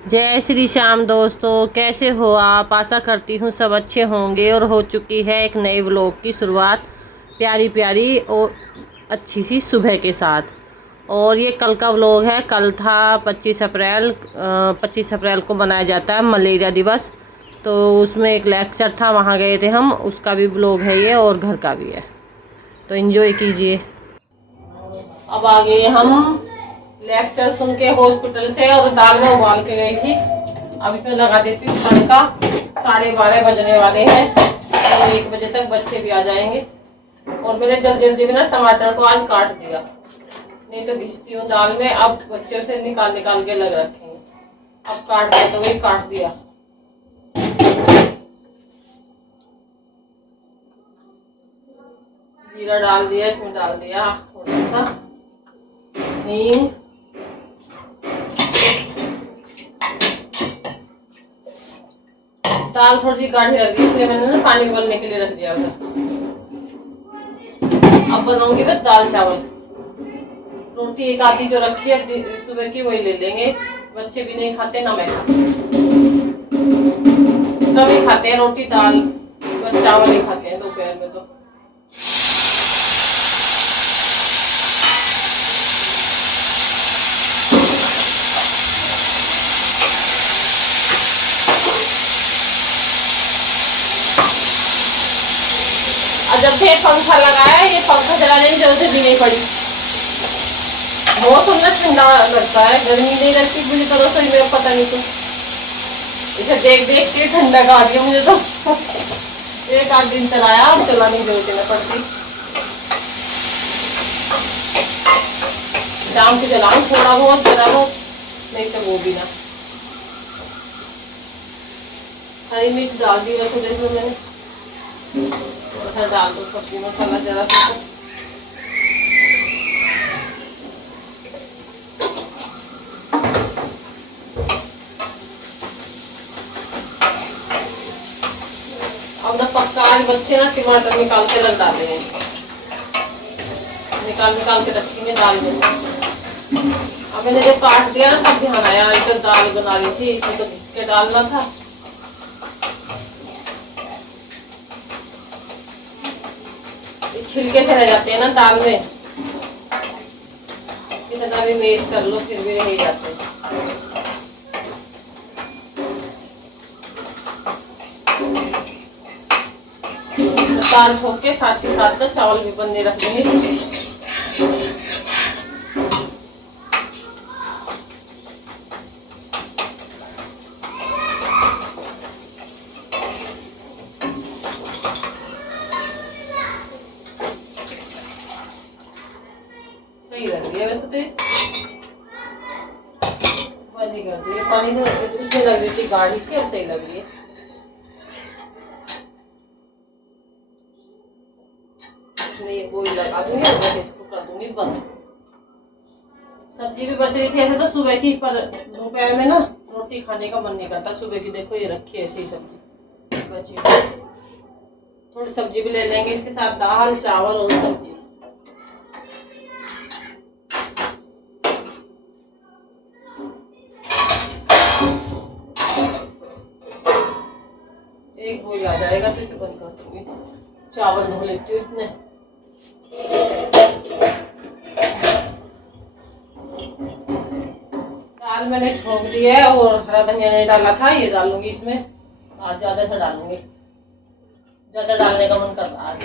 जय श्री श्याम दोस्तों, कैसे हो आप। आशा करती हूँ सब अच्छे होंगे। और हो चुकी है एक नए व्लॉग की शुरुआत, प्यारी प्यारी और अच्छी सी सुबह के साथ। और ये कल का व्लॉग है। कल था 25 अप्रैल। 25 अप्रैल को मनाया जाता है मलेरिया दिवस। तो उसमें एक लेक्चर था, वहाँ गए थे हम। उसका भी व्लॉग है ये और घर का भी है, तो एंजॉय कीजिए। अब आ गए हम लेक्चर सुन के हॉस्पिटल से, और दाल में उबाल के गई थी। अब इसमें लगा देती हूँ तड़का। 12:30 बजने वाले हैं, तो 1 बजे तक बच्चे भी आ जाएंगे। और मैंने जल्दी जल्दी में ना टमाटर को आज काट दिया, नहीं तो घिसती हूँ दाल में। अब बच्चे से निकाल निकाल के लग रखे हैं, अब काट दिया तो वही काट दिया। जीरा डाल दिया, इसमें डाल दिया थोड़ा सा हींग। दाल थोड़ी सी गाढ़ी रख दी, इसलिए मैंने ना पानी उबलने के लिए रख दिया उधर। अब बनाऊंगी बस दाल चावल। रोटी एक आधी जो रखी है सुबह की, वही ले लेंगे। बच्चे भी नहीं खाते, ना मैं खाती, कम ही खाते हैं रोटी दाल, बस चावल ही खाते हैं दोपहर में। तो जब से पंखा लगाया, ये पंखा चलाने की जरूरत भी नहीं पड़ी। मौसम ना ठंडा लगता है, गर्मी नहीं लगती मुझे तो रसोई में, पता नहीं तो इसे देख देख के ठंडा का आ गया मुझे तो। एक आध दिन चलाया, अब चलाने की जरूरत नहीं पड़ती। शाम को चलाऊं थोड़ा बहुत, जरा बहुत, नहीं तो वो भी ना। हरी मिर्च डाल दी वैसे देखो मैंने, थोड़ा सा डाल दो सब्जी मसाला जरा सा। अब ना पक्का आज बच्चे ना टमाटर निकाल के लग डाले हैं, निकाल निकाल के रखेंगे दाल में। अब मैंने जब काट दिया ना तब ध्यान आया, तो दाल बना ली थी, इसमें तो घिस के डालना था। छिलके से रह जाते हैं ना दाल में, कितना भी मेस कर लो फिर भी रह जाते हैं। दाल छोक के साथ के साथ ना चावल भी बनने रख देंगे। सही लग रही है वैसे तो, बंद ही कर दी। पानी में उसमें लग रही थी गाढ़ी सी, अब सही लग रही है। इसमें ये गोली लगा दूंगी और बस इसको कर दूंगी बंद। सब्जी भी बच रही थी ऐसे तो सुबह की, पर दोपहर में ना रोटी खाने का मन नहीं करता। सुबह की देखो ये रखी है ऐसी सब्जी बची, थोड़ी सब्जी भी ले लेंगे इसके साथ, दाल चावल और सब्जी। एक गोली आ जाएगा तो इसे बंद कर दूंगी। चावल धो लेती हूँ इतने। दाल मैंने छोंक दी है और हरा धनिया नहीं डाला था, ये डालूंगी इसमें। आज ज्यादा सा डालूंगी, ज्यादा डालने का मन कर रहा है।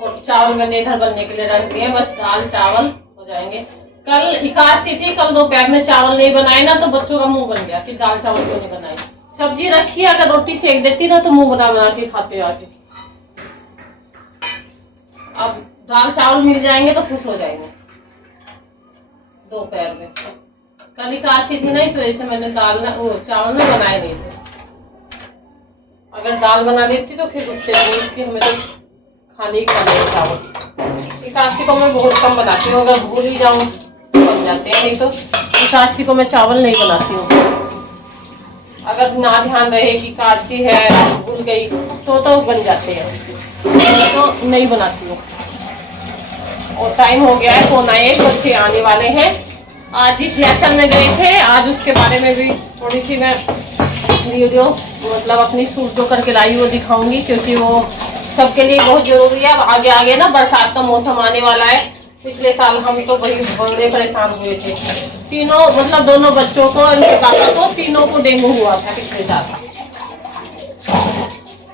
और चावल मैंने इधर बनने के लिए रख दिए, बस दाल चावल हो जाएंगे। कल एकादशी थी, कल दोपहर में चावल नहीं बनाए ना, तो बच्चों का मुंह बन गया कि दाल चावल क्यों नहीं बनाए। सब्जी रखी है, अगर रोटी सेक देती ना तो मुंह बना बना के खाते आके। अब दाल चावल मिल जाएंगे तो खुश हो जाएंगे दोपहर में। कल एकादशी थी ना, इस वजह से मैंने चावल ना बनाए नहीं थे। अगर दाल बना देती तो फिर रुकते नहीं, कि हमें तो खाने ही खाने हैं चावल। एकादशी को मैं बहुत कम बनाती हूँ, अगर भूल ही जाऊँ बन जाते हैं, नहीं तो एकादशी को मैं चावल नहीं बनाती हूँ। अगर ना ध्यान रहे कि एकादशी है, भूल गई तो बन जाते हैं, तो नहीं बनाती हूँ। और टाइम हो गया है 1:45, बच्चे आने वाले हैं। आज जिस लेक्चर में गए थे आज उसके बारे में भी थोड़ी सी मैं वीडियो मतलब अपनी शूट जो करके लाई वो दिखाऊंगी, क्योंकि वो सबके लिए बहुत ज़रूरी है। अब आगे आगे ना बरसात का मौसम आने वाला है। पिछले साल हम तो बड़े परेशान हुए थे। तीनों मतलब दोनों बच्चों को इनके पापा को तीनों को डेंगू हुआ था पिछले साल।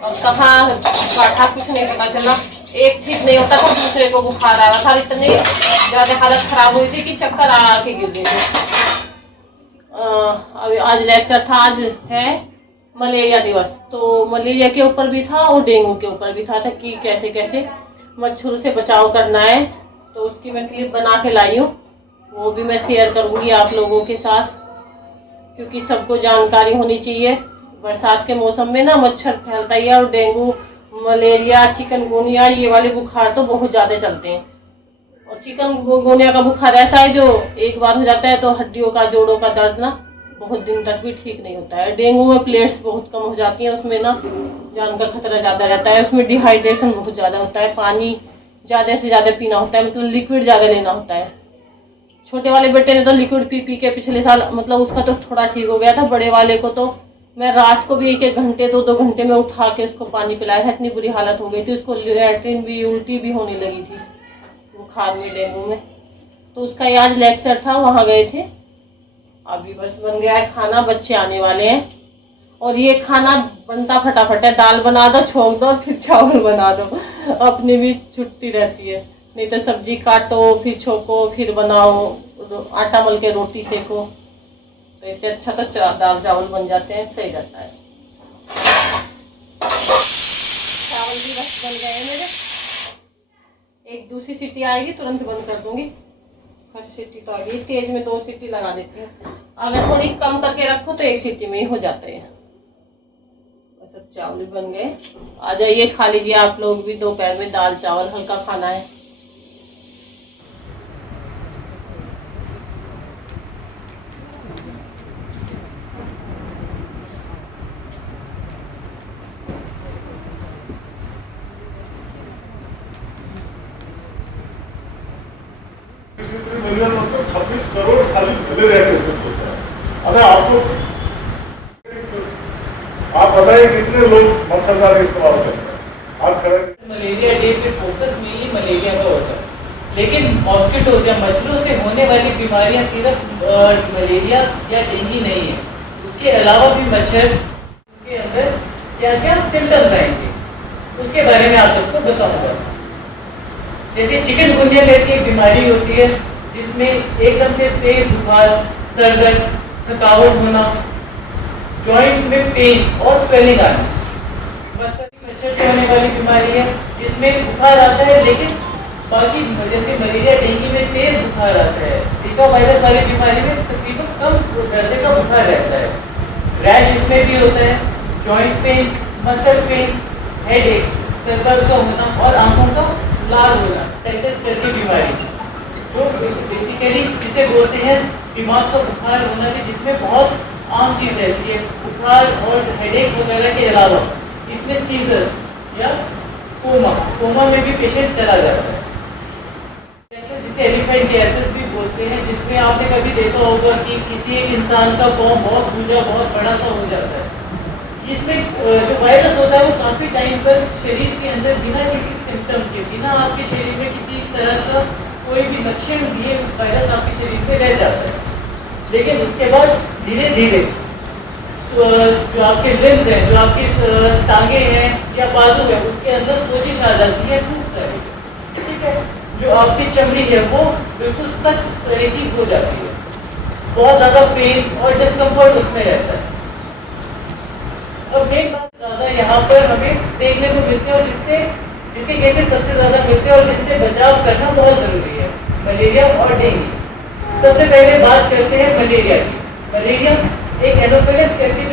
और कहाँ काटा कुछ नहीं पता चला। एक ठीक नहीं होता था दूसरे को बुखार आ रहा था। इतनी ज़्यादा हालत ख़राब हुई थी कि चक्कर आ के गिर गई थी। अभी आज लेक्चर था, आज है मलेरिया दिवस, तो मलेरिया के ऊपर भी था और डेंगू के ऊपर भी था कि कैसे कैसे मच्छरों से बचाव करना है। तो उसकी मैं क्लिप बना के लाई हूँ, वो भी मैं शेयर करूँगी आप लोगों के साथ, क्योंकि सबको जानकारी होनी चाहिए। बरसात के मौसम में ना मच्छर फैलता ही है और डेंगू, मलेरिया, चिकनगुनिया ये वाले बुखार तो बहुत ज़्यादा चलते हैं। और चिकनगुनिया का बुखार ऐसा है जो एक बार हो जाता है तो हड्डियों का, जोड़ों का दर्द ना बहुत दिन तक भी ठीक नहीं होता है। डेंगू में प्लेट्स बहुत कम हो जाती हैं, उसमें ना जान का खतरा ज़्यादा रहता है। उसमें डिहाइड्रेशन बहुत ज़्यादा होता है, पानी ज़्यादा से ज़्यादा पीना होता है, मतलब लिक्विड ज़्यादा लेना होता है। छोटे वाले बेटे ने तो लिक्विड पी पी के पिछले साल मतलब उसका तो थोड़ा ठीक हो गया था। बड़े वाले को तो मैं रात को भी 1-1 घंटे 2-2 घंटे में उठा के उसको पानी पिलाया था। इतनी बुरी हालत हो गई थी, उसको लैट्रिन भी, उल्टी भी होने लगी थी बुखार में, डेंगू में। तो उसका ये आज लेक्चर था, वहाँ गए थे। अभी बस बन गया है खाना, बच्चे आने वाले हैं। और ये खाना बनता फटाफट है, दाल बना दो, छोंक दो, फिर चावल बना दो। अपनी भी छुट्टी रहती है। नहीं तो सब्जी काटो, फिर छोको, फिर बनाओ, आटा मल के रोटी सेको। तो इससे अच्छा तो दाल चावल बन जाते हैं, सही रहता है। चावल भी बस बन गए हैं मेरे। एक दूसरी सीटी आएगी तुरंत बंद कर दूंगी। फर्स्ट सीटी तो आ गई, तेज में 2 सीटी लगा देती हूँ। अगर थोड़ी कम करके रखो तो 1 सीटी में ही हो जाते हैं। बस अब चावल बन गए, आ जाइए खा लीजिए आप लोग भी। दोपहर में दाल चावल हल्का खाना है। मिलियन मतलब 26 करोड़ खाली मलेरिया केसेस होता है। अच्छा आपको आप बताइए कितने लोग मच्छरदानी इस्तेमाल करते हैं? हाथ खड़ा। मलेरिया डे पे फोकस मेनली मलेरिया का होता है, लेकिन मॉस्किटो या मच्छरों से होने वाली बीमारियां सिर्फ मलेरिया या डेंगू नहीं है। उसके अलावा भी मच्छर के अंदर क्या क्या सिम्टम्स आएंगे उसके बारे में आप सबको बताऊंगा। जैसे चिकनगुनिया करके एक बीमारी होती है जिसमें एकदम से तेज बुखार, सर दर्द, थकावट होना, जॉइंट्स में पेन और स्वेलिंग आना। मच्छर से होने वाली बीमारी है जिसमें बुखार आता है, लेकिन बाकी जैसे मलेरिया, डेंगू में तेज बुखार आता है। जीका वायरस वाली बीमारी में तकरीबन कम दर्जे का बुखार रहता है। रैश इसमें भी होता है, joint pain, muscle pain, headache, sir दर्द का होना और आंखों का लाल होना, टेनिस करके बीमारी जो बेसिकली जिसे बोलते हैं दिमाग का बुखार होना भी, जिसमें बहुत आम चीज़ रहती है। बुखार और हेडेक वगैरह के अलावा इसमें सीजर्स या कोमा में भी पेशेंट चला जाता है। जिसे एलिफेंट गैसेस भी बोलते हैं, जिसमें आपने कभी देखा होगा कि किसी एक इंसान का पाँव बहुत सूजा, बहुत बड़ा सा हो जाता है। इसमें जो वायरस होता है वो काफ़ी टाइम तक शरीर के अंदर बिना किसी सिम्टम के, बिना आपके शरीर में किसी तरह का कोई भी लक्षण दिए उस वायरस आपके शरीर में रह जाता है। लेकिन उसके बाद धीरे धीरे जो आपके लिम्स हैं, जो आपकी टांगे हैं या बाजू है, उसके अंदर सोजिश आ जाती है खूब सारी, ठीक है। जो आपकी चमड़ी है वो बिल्कुल सख्त तरह की हो जाती है, बहुत ज़्यादा पेन और डिस्कम्फर्ट उसमें रहता है। अब मेन बात ज़्यादा यहाँ पर हमें देखने को मिलते हैं और जिसके केसेस सबसे ज़्यादा मिलते हैं और जिनसे बचाव करना बहुत ज़रूरी है, मलेरिया और डेंगू। सबसे पहले बात करते हैं मलेरिया की। मलेरिया एक एनोफिलिस करके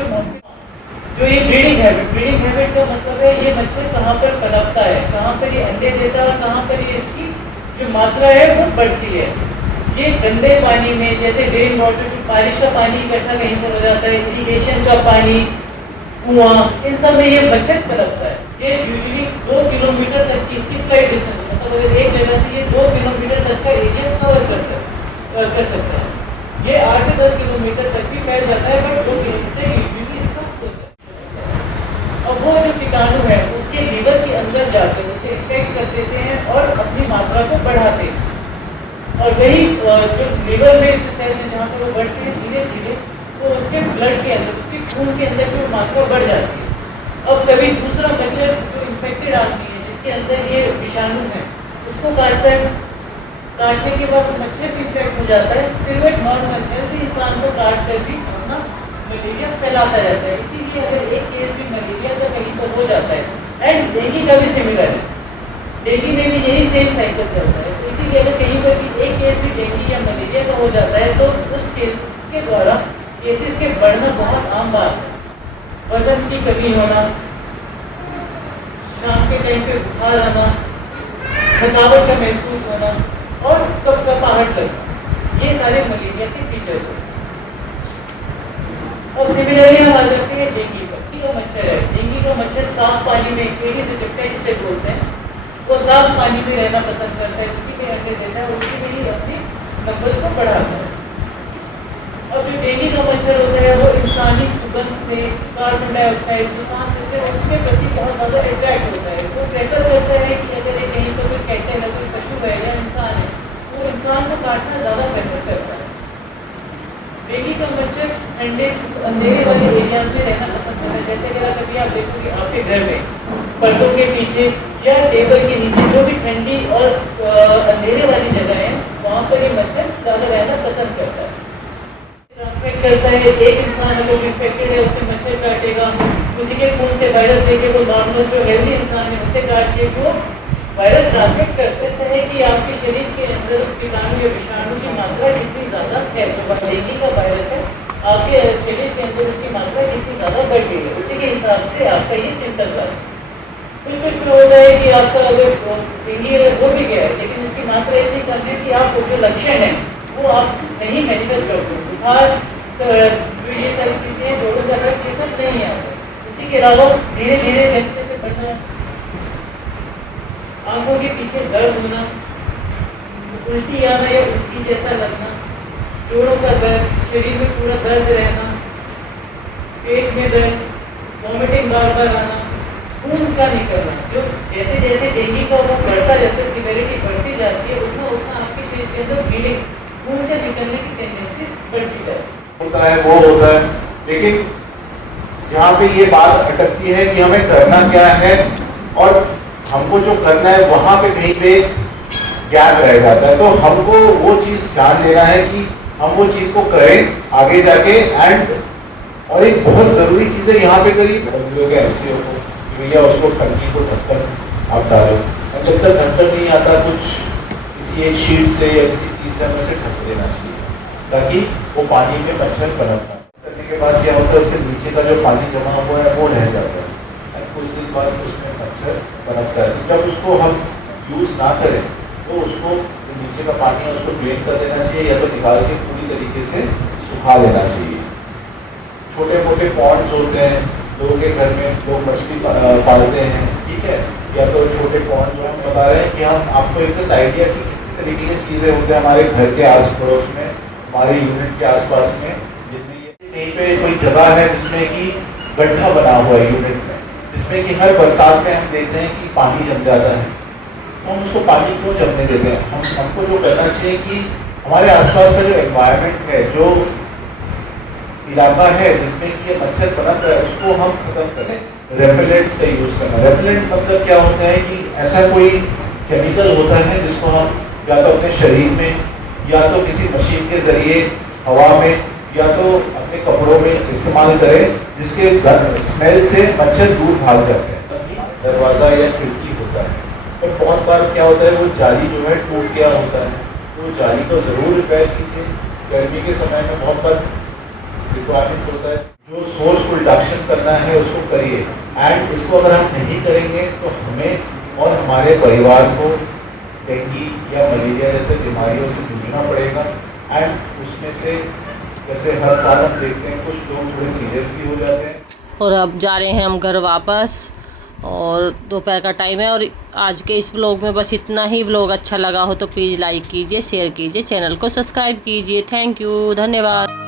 जो ये ब्रीडिंग हैबिट का मतलब है ये मच्छर कहाँ पर पनपता है, कहाँ पर ये अंडे देता है और कहाँ पर ये इसकी जो मात्रा है वो बढ़ती है। ये गंदे पानी में, जैसे रेन वाटर, जो बारिश का पानी इकट्ठा कहीं पर हो जाता है, इरिगेशन का पानी, कुआं, इन सब में ये मच्छर पनपता है। ये यूजुअली 2 किलोमीटर तक की इसकी फ्लाइट डिस्टेंस, मतलब अगर एक जगह से ये 2 किलोमीटर कर सकता है। ये 8 से 10 किलोमीटर तक भी फैल जाता है, बट 2 किलोमीटर यूजुअली इसका होता है। और वो जो कीटाणु है उसके लीवर के अंदर जाते हैं, उसे इन्फेक्ट कर देते हैं और अपनी मात्रा को बढ़ाते हैं। और वही जो लीवर में जो सेल है जहाँ पर वो बढ़ते हैं धीरे धीरे, तो उसके ब्लड के अंदर, उसके खून के अंदर भी मात्रा बढ़ जाती है। अब कभी दूसरा मच्छर जो इन्फेक्टेड आदमी है जिसके अंदर ये विषाणु है उसको काटता है, काटने के बाद मच्छर भी इन्फेक्ट हो जाता है, फिर वो एक नॉर्मल हेल्दी इंसान को काट कर भी अपना मलेरिया फैलाता रहता है। इसीलिए अगर एक केस भी मलेरिया का कहीं पर हो जाता है, एंड डेंगू का भी सिमिलर है, डेंगू में भी यही सेम साइकिल चलता है। तो इसीलिए अगर कहीं पर भी एक केस भी डेंगू या मलेरिया का हो जाता है तो उस केस के द्वारा केसेस के बढ़ना बहुत आम बात है। वजन की कमी होना, शाम के टाइम पे बुखार आना, थकावट का महसूस होना और कपकपाहट लगना, ये सारे मलेरिया के फीचर्स हैं। और सिमिलरली हम आ जाते हैं डेंगू पर। डेंगू का मच्छर है, डेंगू का मच्छर साफ पानी में एडिस इजिप्टिस जिसे बोलते हैं, वो साफ पानी में रहना पसंद करता है, उसी में अंडे देता है, उसी में ही अपने नंबर्स को बढ़ाता है। और जो डेंगू का मच्छर होता है वो इंसानी सुगंध से, कार्बन डाइऑक्साइड जो सांस लेते हैं उसके प्रति बहुत ज़्यादा अट्रैक्ट होता है। वो प्रेफर करता है कि अगर ये कहीं पर कोई कैटल है, कोई पशु है या इंसान है, तो इंसान को काटना ज़्यादा प्रेफर करता है। डेंगू का मच्छर ठंडे अंधेरे वाले एरियाज में रहना पसंद करता है। जैसे कि कभी आप देखोगे आपके घर में पर्दों के पीछे या टेबल के नीचे जो भी ठंडी और अंधेरे वाली जगह है वहाँ पर ये मच्छर ज़्यादा रहना पसंद करता है। ट्रांसमिट करता है, एक इंसान अगर इन्फेक्टेड है उसे मच्छर काटेगा, उसी के खून से वायरस लेके वो नॉर्मल जो हेल्दी इंसान है उसे काट के वो वायरस ट्रांसमिट कर सकता है कि आपके शरीर के अंदर उस कीटाणु या विषाणु की मात्रा कितनी ज़्यादा है। जो डेंगू का वायरस है आपके शरीर के अंदर उसकी मात्रा कितनी ज़्यादा बढ़ गई है, उसी के हिसाब से आपका ये सिम्टम है। कुछ में होता है कि आपका अगर डेंगू हो भी गया है लेकिन उसकी मात्रा इतनी कम है कि आप जो लक्षण है वो आप नहीं मैनिफेस्ट करते, बुखार जो ये सारी चीज़ें हैं, जोड़ों का दर्द, ये सब नहीं आता। इसी के अलावा धीरे धीरे जैसे जैसे बढ़ना, आंखों के पीछे दर्द होना, उल्टी आना या उल्टी जैसा लगना, जोड़ों का दर्द, शरीर में पूरा दर्द रहना, पेट में दर्द, वॉमिटिंग बार बार आना, खून का निकलना। जो जैसे जैसे डेंगू का वो बढ़ता जाता है, सिवियरिटी बढ़ती जाती है, उतना उतना आपके शरीर के अंदर ब्लीडिंग, खून का निकलने की टेंडेंसी बढ़ती जाती है। होता है वो होता है, लेकिन जहाँ पे ये बात अटकती है कि हमें करना क्या है और हमको जो करना है वहाँ पे कहीं पे गैप रह जाता है। तो हमको वो चीज़ जान लेना है कि हम वो चीज़ को करें आगे जाके। एंड और एक बहुत ज़रूरी चीज़ है यहाँ पे करीब एनसीओ को, भैया उसको टंकी को ढक्कन आप डालो, और जब तक ढक्कन नहीं आता कुछ किसी एक शीट से या किसी चीज़ से हमें उसे ढक देना चाहिए ताकि वो पानी में मच्छर पनप पाए। करने के बाद क्या होता है, उसके नीचे का जो पानी जमा हुआ है वो रह जाता है, कुछ दिन बाद उसमें मच्छर पनपता है। जब उसको हम यूज़ ना करें तो उसको जो नीचे का पानी है उसको ड्रेन कर देना चाहिए या तो निकाल के पूरी तरीके से सुखा देना चाहिए। छोटे मोटे पॉन्ड्स होते हैं लोगों के घर में, लोग मछली पालते हैं, ठीक है, या तो छोटे पॉन्ड जो हम बता रहे हैं कि हम आपको एक तो आइडिया की कितनी तरीके की चीज़ें होती हैं हमारे घर के आस पड़ोस में, हमारे यूनिट के आसपास में, जिनमें ये कहीं पे कोई जगह है जिसमें कि गड्ढा बना हुआ है यूनिट में, जिसमें कि हर बरसात में हम देखते हैं कि पानी जम जाता है। तो हम उसको पानी क्यों जमने देते हैं? हमको जो करना चाहिए कि हमारे आसपास का जो एनवायरनमेंट है, जो इलाका है जिसमें कि ये मच्छर पनप है, उसको हम खत्म करें। रेपेलेंट्स का यूज़ करना। रेपेलेंट मतलब क्या होता है कि ऐसा कोई केमिकल होता है जिसको हम या तो अपने शरीर में या तो किसी मशीन के ज़रिए हवा में या तो अपने कपड़ों में इस्तेमाल करें, जिसके स्मेल से मच्छर दूर भाग जाते हैं। तभी दरवाज़ा या खिड़की होता है। पर बहुत बार क्या होता है, वो जाली जो है टूट गया होता है, तो जाली तो ज़रूर रिपेयर कीजिए। गर्मी के समय में बहुत बार रिक्वायरमेंट होता है, जो सोर्स को रिडक्शन करना है उसको करिए। एंड इसको अगर हम नहीं करेंगे तो हमें और हमारे परिवार को डेंगू या मलेरिया जैसे बीमारियों से जूझना पड़ेगा। एंड उसमें से जैसे हर साल हम देखते हैं कुछ लोग थोड़े सीरियस भी हो जाते हैं। और अब जा रहे हैं हम घर वापस। और दोपहर का टाइम है। और आज के इस व्लॉग में बस इतना ही। व्लॉग अच्छा लगा हो तो प्लीज़ लाइक कीजिए, शेयर कीजिए, चैनल को सब्सक्राइब कीजिए। थैंक यू, धन्यवाद।